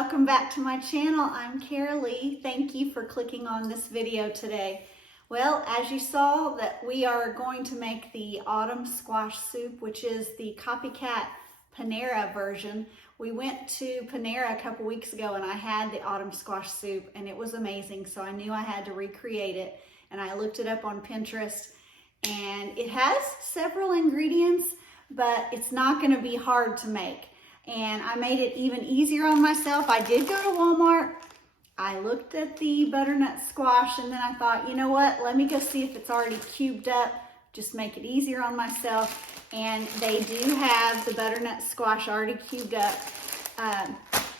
welcome back to my channel. I'm Carolee. Thank you for clicking on this video today. Well, as you saw, that we are going to make the autumn squash soup, which is the copycat Panera version. We went to Panera a couple weeks ago and I had the autumn squash soup and it was amazing, so I knew I had to recreate it, and I looked it up on Pinterest, and it has several ingredients, but it's not going to be hard to make. And I made it even easier on myself. I did go to Walmart. I looked at the butternut squash and then I thought, you know what? Let me go see if it's already cubed up. Just make it easier on myself. And they do have the butternut squash already cubed up.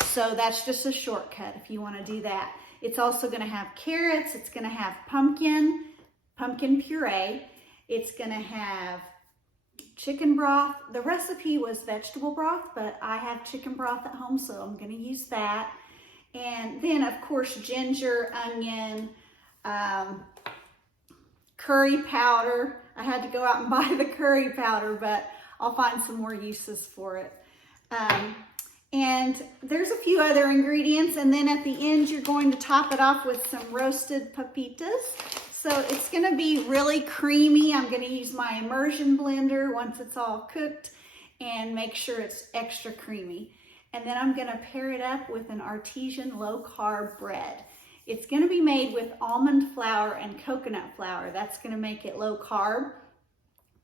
So that's just a shortcut if you want to do that. It's also going to have carrots. It's going to have pumpkin puree. It's going to have chicken broth. The recipe was vegetable broth, but I have chicken broth at home, so I'm going to use that. And then, of course, ginger, onion, curry powder. I had to go out and buy the curry powder, but I'll find some more uses for it. And there's a few other ingredients, and then at the end, you're going to top it off with some roasted pepitas. So it's gonna be really creamy. I'm gonna use my immersion blender once it's all cooked and make sure it's extra creamy. And then I'm gonna pair it up with an artesian low carb bread. It's gonna be made with almond flour and coconut flour. That's gonna make it low carb.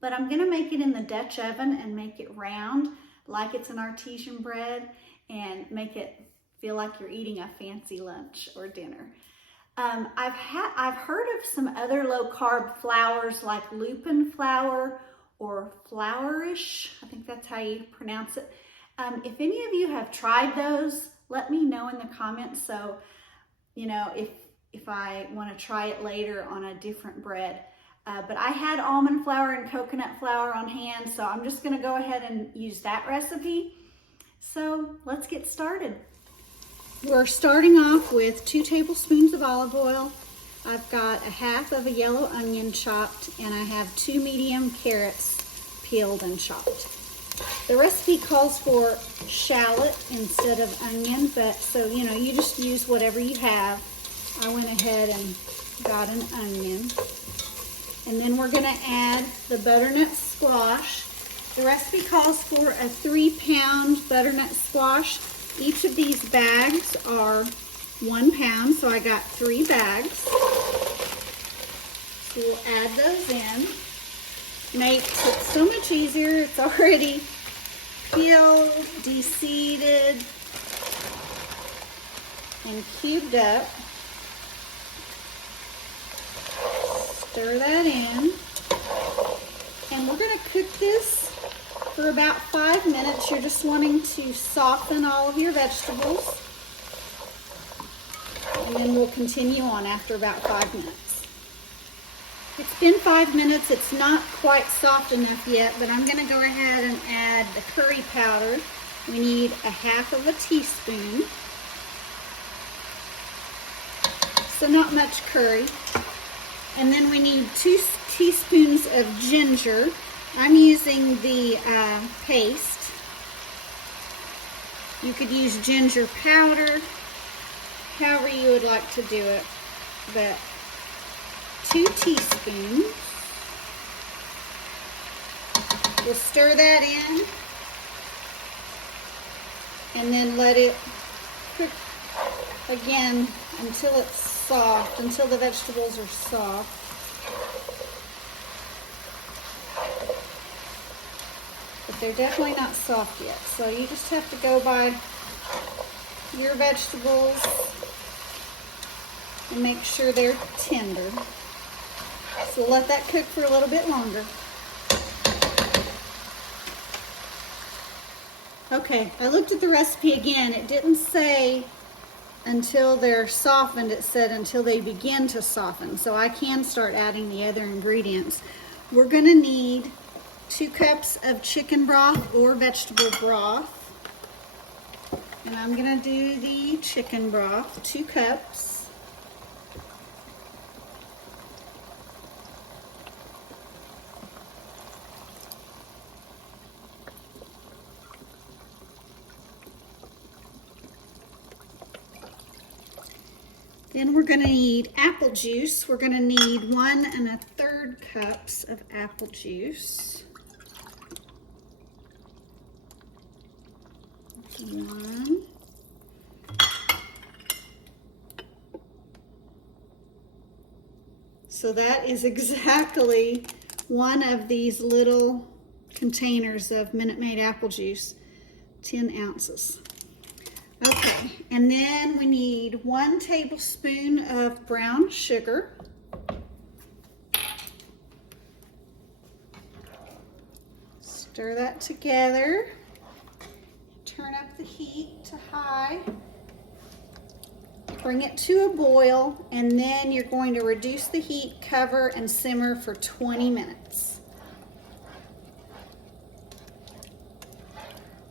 But I'm gonna make it in the Dutch oven and make it round like it's an artesian bread and make it feel like you're eating a fancy lunch or dinner. I've heard of some other low carb flours like lupin flour or flourish. I think that's how you pronounce it. If any of you have tried those, let me know in the comments. So, you know, if I want to try it later on a different bread. But I had almond flour and coconut flour on hand, so I'm just going to go ahead and use that recipe. So let's get started. We're starting off with 2 tablespoons of olive oil. I've got a half of a yellow onion chopped, and I have 2 medium carrots peeled and chopped. The recipe calls for shallot instead of onion, but so, you know, you just use whatever you have. I went ahead and got an onion. And then we're gonna add the butternut squash. The recipe calls for a 3-pound butternut squash. Each of these bags are 1 pound, so I got 3 bags. So we'll add those in. Makes it so much easier. It's already peeled, de-seeded, and cubed up. Stir that in. And we're gonna cook this for about 5 minutes. You're just wanting to soften all of your vegetables. And then we'll continue on after about 5 minutes. It's been 5 minutes. It's not quite soft enough yet, but I'm going to go ahead and add the curry powder. We need a half of a teaspoon. So not much curry. And then we need 2 teaspoons of ginger. I'm using the paste. You could use ginger powder, however you would like to do it, but 2 teaspoons. We'll stir that in and then let it cook again until it's soft, until the vegetables are soft. But they're definitely not soft yet, so you just have to go by your vegetables and make sure they're tender. So let that cook for a little bit longer. Okay, I looked at the recipe again. It didn't say until they're softened, it said until they begin to soften. So I can start adding the other ingredients. We're gonna need 2 cups of chicken broth or vegetable broth. And I'm gonna do the chicken broth, 2 cups. Then we're going to need apple juice. We're going to need 1 1/3 cups of apple juice. 1. So that is exactly one of these little containers of Minute Maid apple juice, 10 ounces. Okay, and then we need 1 tablespoon of brown sugar. Stir that together. Turn up the heat to high. Bring it to a boil, and then you're going to reduce the heat, cover, and simmer for 20 minutes.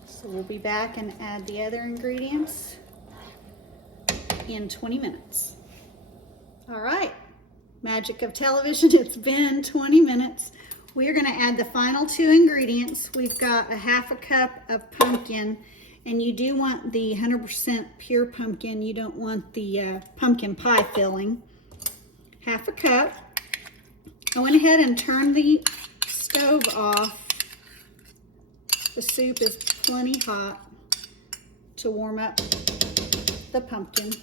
So we'll be back and add the other ingredients in 20 minutes. All right, magic of television, it's been 20 minutes. We're gonna add the final 2 ingredients. We've got a 1/2 cup of pumpkin, and you do want the 100% pure pumpkin. You don't want the pumpkin pie filling. 1/2 cup. I went ahead and turned the stove off. The soup is plenty hot to warm up the pumpkin.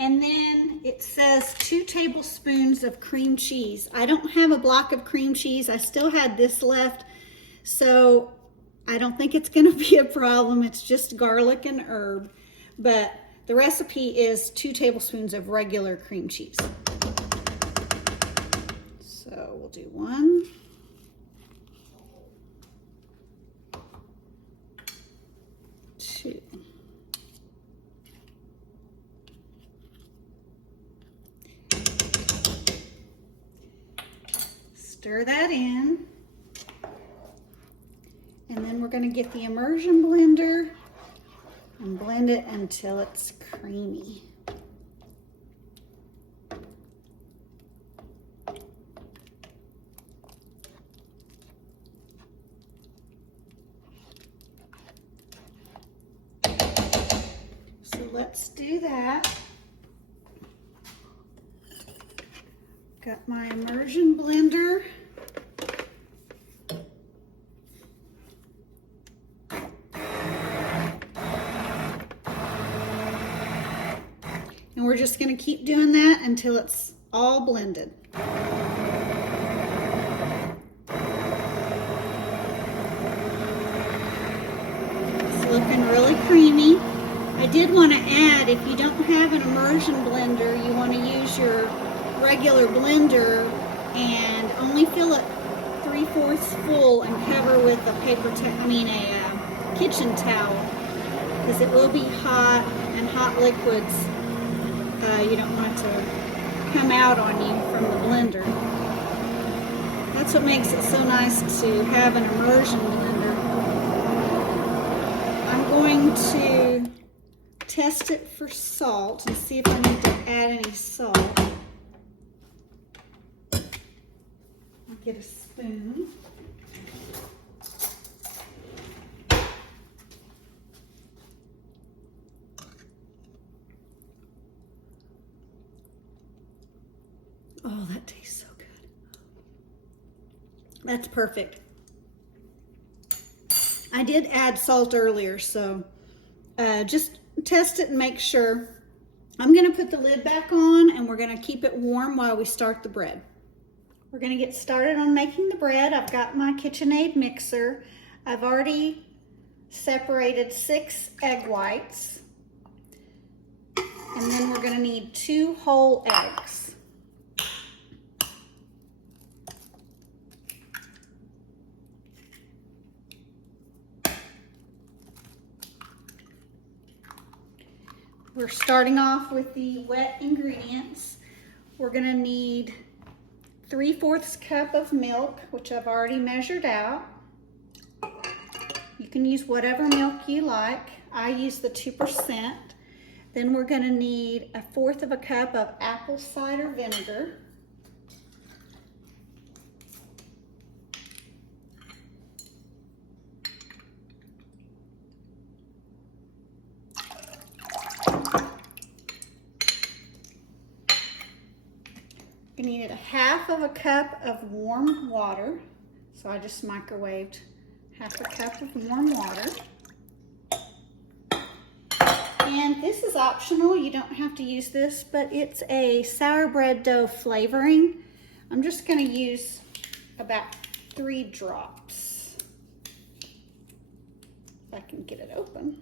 And then it says 2 tablespoons of cream cheese. I don't have a block of cream cheese. I still had this left, so I don't think it's gonna be a problem. It's just garlic and herb, but the recipe is 2 tablespoons of regular cream cheese. So we'll do 1. 2. Stir that in. And then we're going to get the immersion blender and blend it until it's creamy. So let's do that. Got my immersion blender. And we're just going to keep doing that until it's all blended. It's looking really creamy. I did want to add, if you don't have an immersion blender, you want to use your regular blender and only fill it 3/4 full and cover with a kitchen towel, because it will be hot, and hot liquids, you don't want it to come out on you from the blender. That's what makes it so nice to have an immersion blender. I'm going to test it for salt and see if I need to add any salt. I'll get a spoon. Oh, that tastes so good. That's perfect. I did add salt earlier, so just test it and make sure. I'm going to put the lid back on, and we're going to keep it warm while we start the bread. We're going to get started on making the bread. I've got my KitchenAid mixer. I've already separated 6 egg whites. And then we're going to need 2 whole eggs. We're starting off with the wet ingredients. We're going to need 3/4 cup of milk, which I've already measured out. You can use whatever milk you like. I use the 2%. Then we're going to need 1/4 cup of apple cider vinegar. You need a half of a cup of warm water. So I just microwaved half a cup of warm water. And this is optional, you don't have to use this, but it's a sour bread dough flavoring. I'm just gonna use about 3 drops. If I can get it open.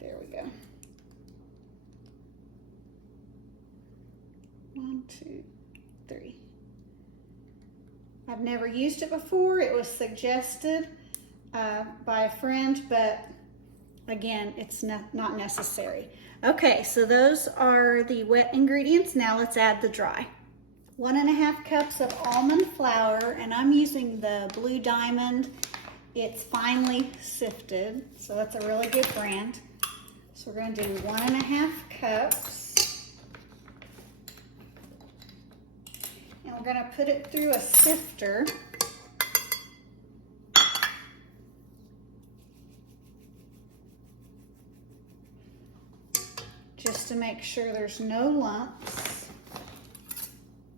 There we go. 1, 2, 3. I've never used it before. It was suggested by a friend, but again, it's not necessary. Okay, so those are the wet ingredients. Now let's add the dry. 1½ cups of almond flour, and I'm using the Blue Diamond. It's finely sifted, so that's a really good brand. So we're gonna do 1½ cups. And we're gonna put it through a sifter. Just to make sure there's no lumps.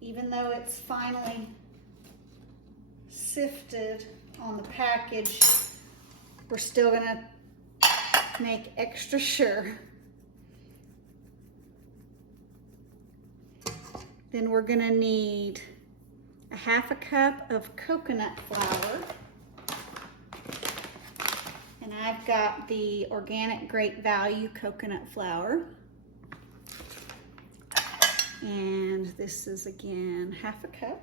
Even though it's finely sifted on the package, we're still gonna make extra sure. Then we're gonna need a half a cup of coconut flour. And I've got the organic Great Value coconut flour. And this is again half a cup.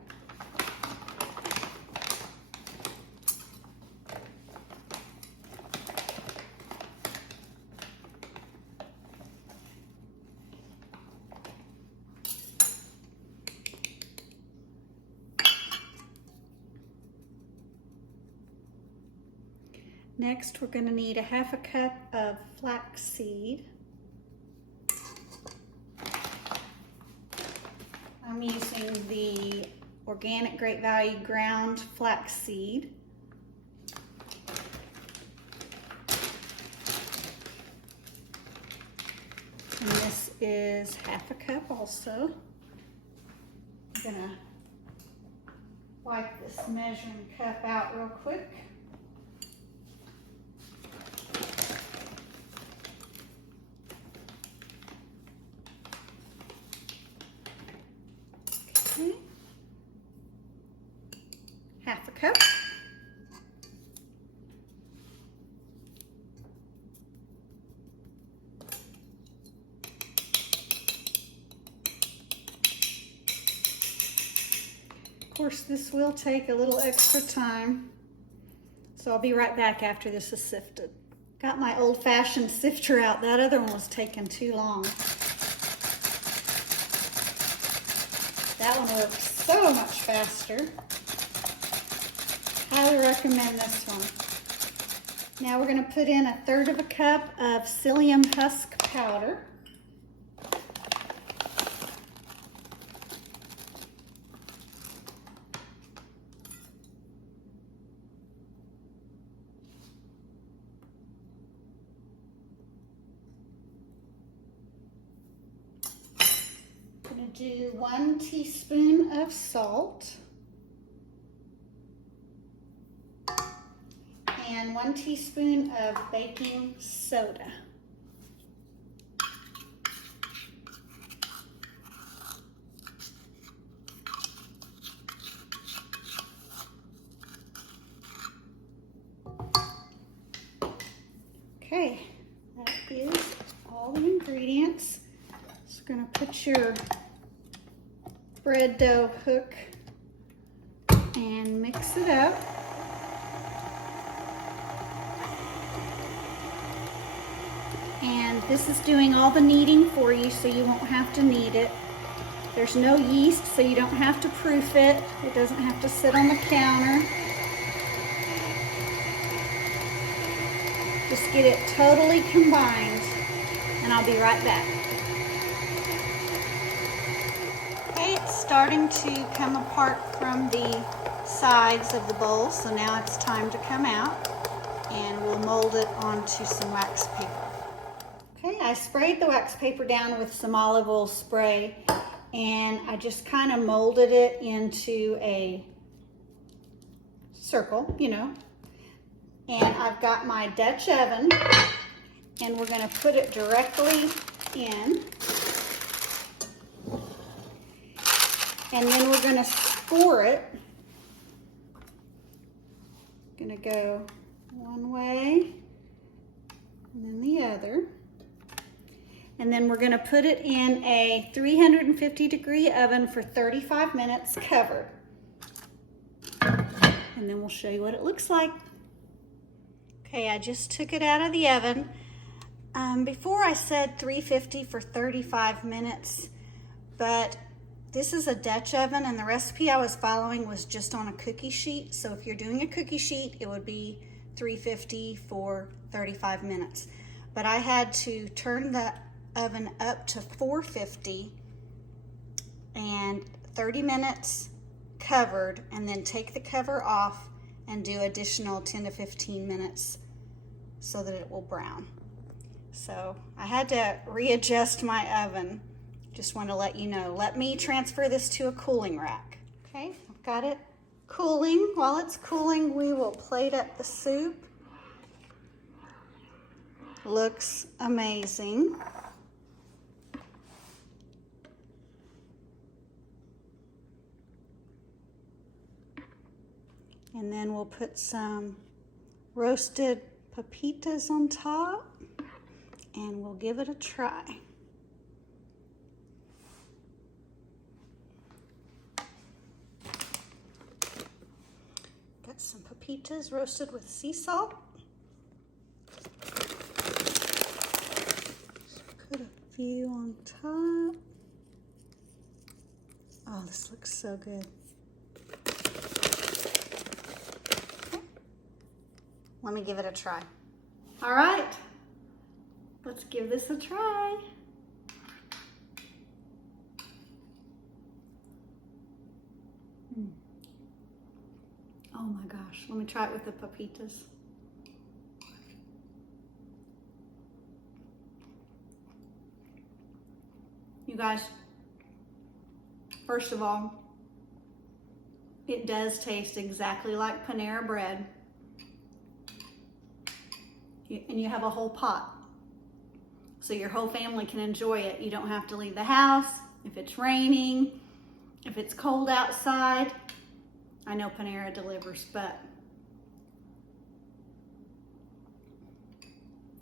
Next, we're going to need a half a cup of flaxseed. I'm using the organic Great Value ground flaxseed. And this is half a cup also. I'm going to wipe this measuring cup out real quick. Half a cup. Of course, this will take a little extra time, so I'll be right back after this is sifted. Got my old-fashioned sifter out. That other one was taking too long. That one works so much faster. Highly recommend this one. Now we're going to put in 1/3 cup of psyllium husk powder. I'm going to do 1 teaspoon of salt. And 1 teaspoon of baking soda. Okay, that is all the ingredients. Just gonna put your bread dough hook and mix it up. And this is doing all the kneading for you, so you won't have to knead it. There's no yeast, so you don't have to proof it. It doesn't have to sit on the counter. Just get it totally combined, and I'll be right back. Okay, it's starting to come apart from the sides of the bowl, so now it's time to come out, and we'll mold it onto some wax paper. Okay, I sprayed the wax paper down with some olive oil spray, and I just kind of molded it into a circle, you know. And I've got my Dutch oven, and we're going to put it directly in. And then we're going to score it. Going to go one way and then the other. And then we're going to put it in a 350-degree oven for 35 minutes covered. And then we'll show you what it looks like. Okay, I just took it out of the oven. Before I said 350 for 35 minutes, but this is a Dutch oven, and the recipe I was following was just on a cookie sheet. So if you're doing a cookie sheet, it would be 350 for 35 minutes. But I had to turn the oven up to 450 and 30 minutes covered, and then take the cover off and do additional 10 to 15 minutes so that it will brown. So I had to readjust my oven. Just want to let you know. Let me transfer this to a cooling rack. Okay, I've got it cooling. While it's cooling, we will plate up the soup. Looks amazing. And then we'll put some roasted pepitas on top, and we'll give it a try. Got some pepitas roasted with sea salt. Just put a few on top. Oh, this looks so good. Let me give it a try. All right, let's give this a try. Oh my gosh, let me try it with the pepitas. You guys, first of all, it does taste exactly like Panera bread. And you have a whole pot, so your whole family can enjoy it. You don't have to leave the house if it's raining, if it's cold outside. I know Panera delivers, but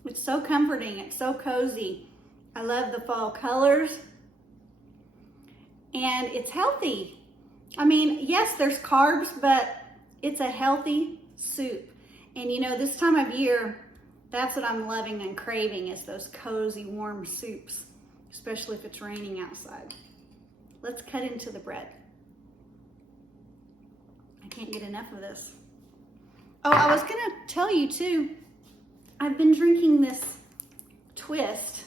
it's so comforting. It's so cozy. I love the fall colors, and it's healthy. I mean, yes, there's carbs, but it's a healthy soup. And you know, this time of year, that's what I'm loving and craving, is those cozy, warm soups, especially if it's raining outside. Let's cut into the bread. I can't get enough of this. Oh, I was gonna tell you too, I've been drinking this twist.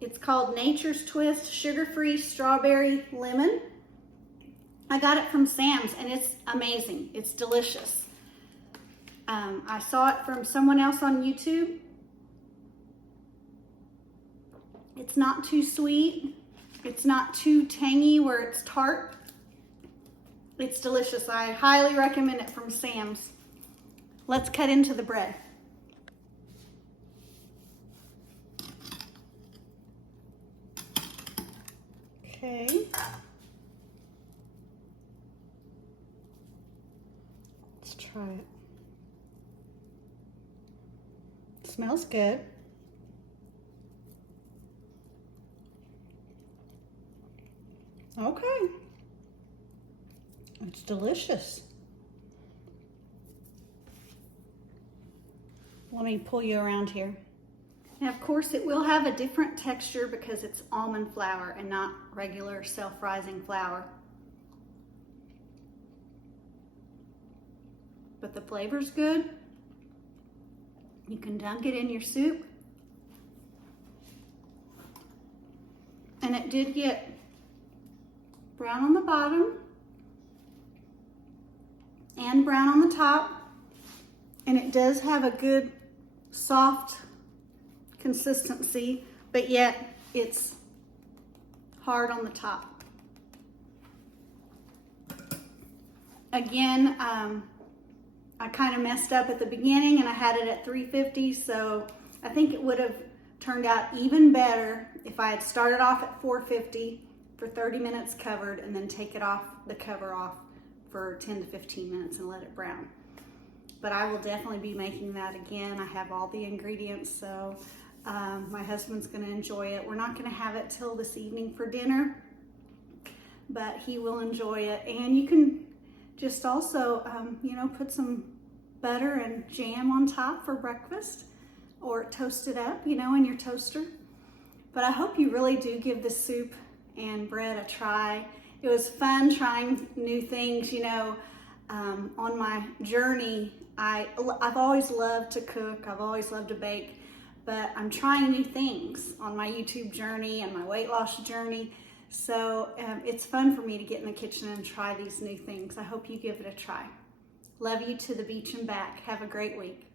It's called Nature's Twist Sugar-Free Strawberry Lemon. I got it from Sam's, and it's amazing. It's delicious. I saw it from someone else on YouTube. It's not too sweet. It's not too tangy where it's tart. It's delicious. I highly recommend it from Sam's. Let's cut into the bread. Okay. Let's try it. Smells good. Okay. It's delicious. Let me pull you around here. And of course it will have a different texture because it's almond flour and not regular self-rising flour. But the flavor's good. You can dunk it in your soup. And it did get brown on the bottom and brown on the top. And it does have a good soft consistency, but yet it's hard on the top. Again, I kind of messed up at the beginning and I had it at 350, so I think it would have turned out even better if I had started off at 450 for 30 minutes covered and then take it off, the cover off, for 10 to 15 minutes and let it brown. But I will definitely be making that again. I have all the ingredients, so my husband's gonna enjoy it. We're not gonna have it till this evening for dinner, but he will enjoy it. And you can just also, you know, put some butter and jam on top for breakfast, or toast it up, you know, in your toaster. But I hope you really do give the soup and bread a try. It was fun trying new things, you know. On my journey, I've always loved to cook, I've always loved to bake, but I'm trying new things on my YouTube journey and my weight loss journey. So it's fun for me to get in the kitchen and try these new things. I hope you give it a try. Love you to the beach and back. Have a great week.